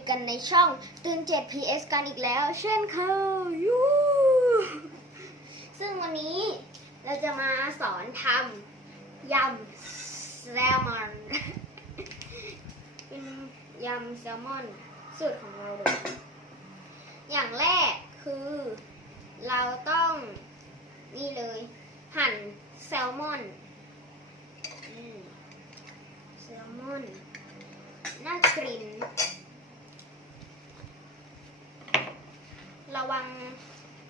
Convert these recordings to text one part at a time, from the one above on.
อยู่กันในช่องตื่น7 PS กันอีกแล้ว เช่นเคยยูซึ่งวันนี้เราจะมาสอนทำยำแซลมอนเป็นยำแซลมอนสูตรของเราเลยอย่างแรกคือเราต้องนี่เลย หั่นแซลมอนแซลมอนน่ากลิ่น ระวัง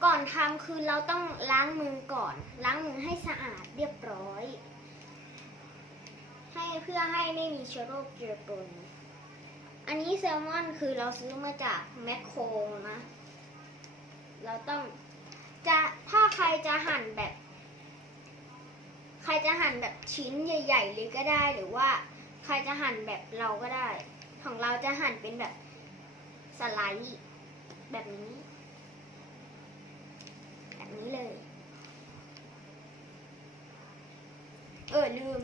ก่อนทำคือเราต้องล้างมือก่อน ล้างมือให้สะอาดเรียบร้อย ให้เพื่อให้ไม่มีเชื้อโรคเจือปนอันนี้แซลมอนคือเราซื้อมาจากแมคโครนะ เราต้องจะถ้าใครจะหั่นแบบ ใครจะหั่นแบบชิ้นใหญ่ ๆ เลยก็ได้หรือว่า ใครจะหั่นแบบเราก็ได้ ของเราจะหั่นเป็นแบบสไลด์แบบนี้ นี้เลย เออลืม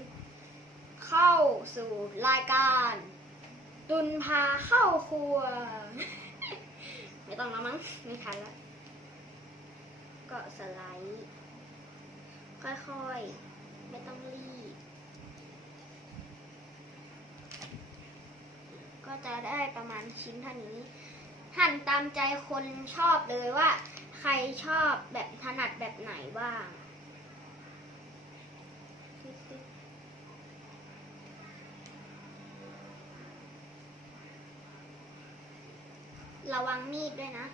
เข้าสู่รายการ ตุนพาเข้าครัว ไม่ต้องแล้วมั้งไม่ทันแล้ว ก็สไลด์ค่อยๆ ไม่ต้องรีบ ก็จะได้ประมาณชิ้นเท่านี้ หั่นตามใจคนชอบเลยว่า ใครชอบแบบถนัดแบบไหนบ้าง ระวังมีดด้วยนะ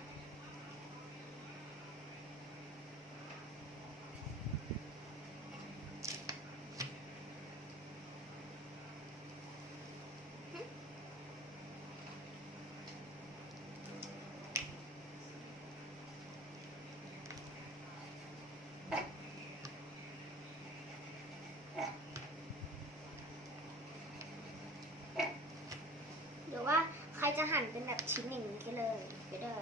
จะหั่นเป็นแบบชิ้นอย่างนี้ก็เลยก็ได้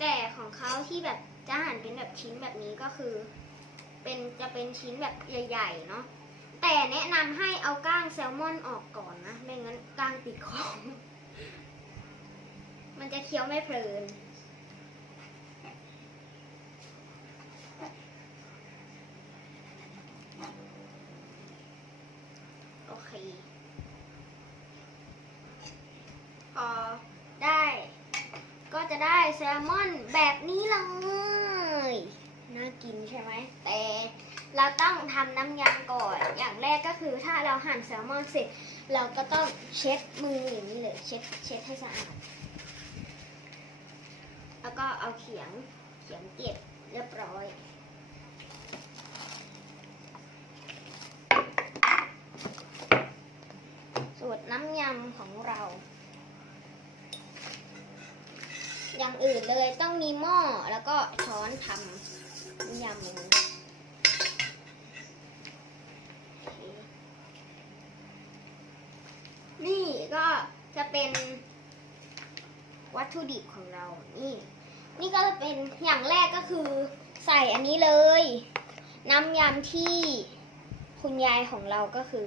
แต่ของเขาที่แบบจะหั่นเป็นแบบชิ้นแบบนี้ก็คือ เป็นจะเป็นชิ้นแบบใหญ่ๆเนาะแต่แนะนำให้เอาก้างแซลมอนออกก่อนนะ ไม่งั้นก้างติดคอมันจะเคี้ยวไม่เพลิน โอเค พอได้ ก็จะ ได้แซลมอนแบบนี้เลยน่ากินใช่ไหมแต่เราต้องทำน้ำยำก่อน อย่างแรกก็คือถ้าเราหั่นแซลมอนเสร็จ เราก็ต้องเช็ดมืออย่างนี้เลยเช็ดเช็ดให้สะอาด แล้วก็เอาเขียงเขียงเก็บเรียบร้อย สูตรน้ำยำของเรา อย่างอื่น เลยต้องมีหม้อแล้วก็ช้อนทำยำเลยนี่ก็จะเป็นวัตถุดิบของเรา นี่ นี่ก็จะเป็นอย่างแรกก็คือใส่อันนี้เลย น้ำยำที่คุณยายของเราก็คือ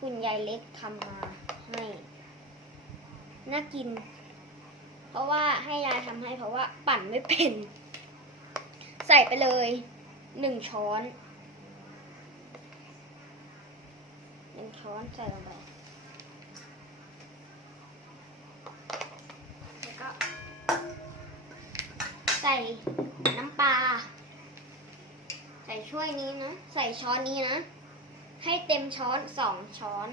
คุณยายเล็กทำมาให้ น่ากิน ราะว่าให้ยายทำให้เพราะว่าปั่นไม่เป็น ใส่ไปเลยหนึ่งช้อนหนึ่งช้อนใส่ลงไปแล้วก็ใส่น้ำปลาใส่ช่วยนี้นะ ใส่ช้อนนี้นะ ให้เต็มช้อนสองช้อน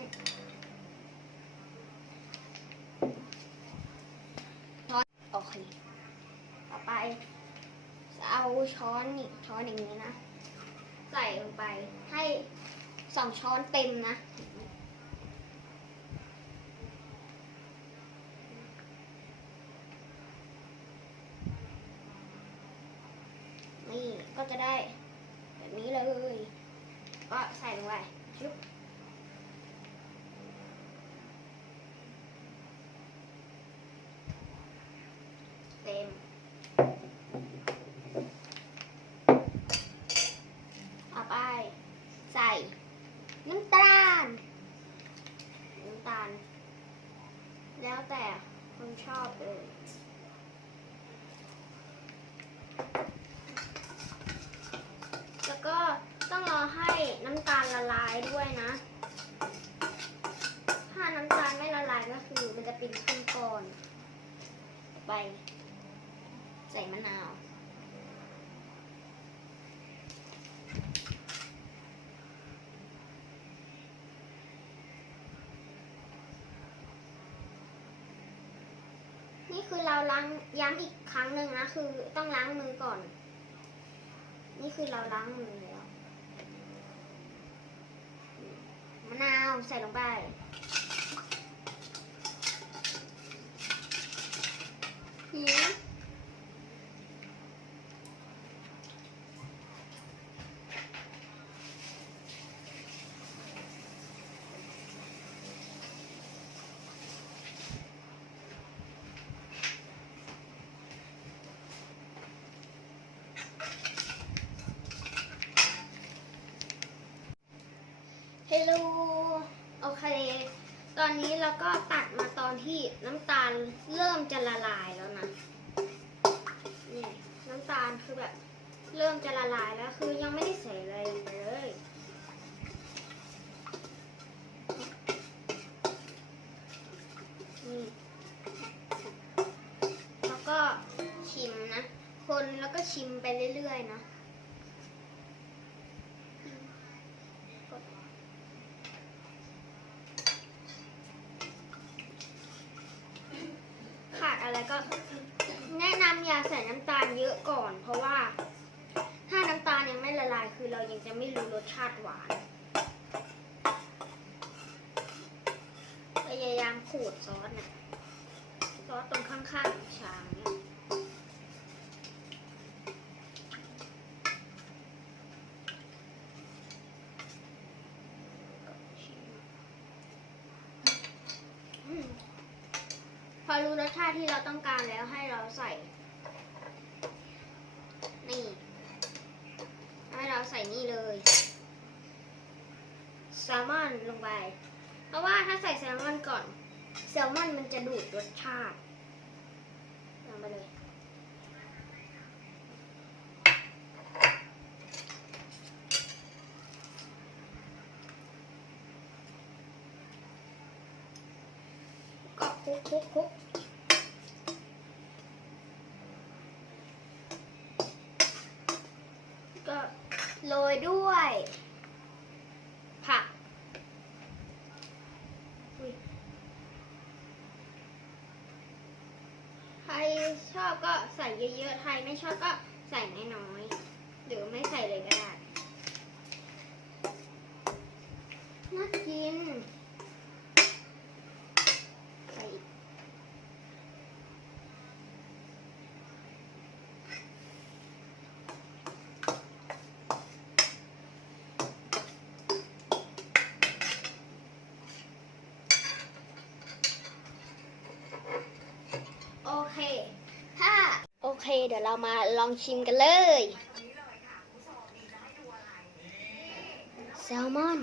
ช้อน โอเค ต่อไปจะเอา ช้อนนี่ช้อนอย่างนี้นะ ใส่ลงไปให้สองช้อนเต็มนะ นี่ก็จะได้แบบนี้เลย ก็ใส่ลงไปชุบเต็ม เอาไป ใส่ น้ำตาล น้ำตาล แล้วแต่ค คนชอบเลย แล้วก็ต้องรอให้น้ำตาลละลายด้วยนะ ถ้าน้ำตาลไม่ละลายก็คือมันจะเป็นขึ้นก้อนไป ใส่มะนาว นี่ คือเราล้างย้ำอีกครั้งหนึ่งนะคือต้องล้างมือก่อน นี่คือเราล้างมือแล้วมะนาวใส่ลงไป ลโหลโอเค ตอนนี้เราก็ตัดมาตอนที่น้ำตาลเริ่มจะละลายแล้วนะนี่น้ำตาลคือแบบเริ่มจะละลายแล้ว คือยังไม่ได้ใส่อะไรลงไปเลยนี่แล้วก็ชิมนะ คนแล้วก็ชิมไปเรื่อยๆนะ แล้วก็แนะนำอย่าใส่น้ำตาลเยอะก่อน เพราะว่า ถ้าน้ำตาลยังไม่ละลายคือเรายังจะไม่รู้รสชาติหวานพยายามขูดซอสน่ะซอสตรงข้างๆของชามเนี่ยอืม พอ รู้รสชาติที่เราต้องการแล้วให้เราใส่ นี่ ให้เราใส่นี่เลยแซลมอนลงไป เพราะว่าถ้าใส่แซลมอนก่อนแซลมอนมันจะดูดรสชาติลงไปเลยก็คลุกคลุกคุกโรยด้วย ผักอุ๊ยใคร ชอบก็ใส่เยอะๆ ใครไม่ชอบก็ใส่น้อยๆ หรือไม่ใส่เลยก็ได้ น่ากิน ใส่อีกโอเค ถ้า โอเค เดี๋ยวเรามาลองชิมกันเลย แซลมอน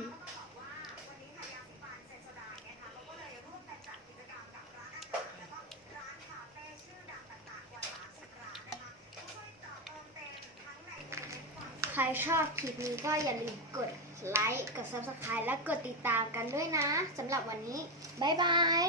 ใครชอบคลิปนี้ก็อย่าลืมกดไลค์ กด subscribe และกดติดตามกันด้วยนะสำหรับวันนี้ บ๊ายบาย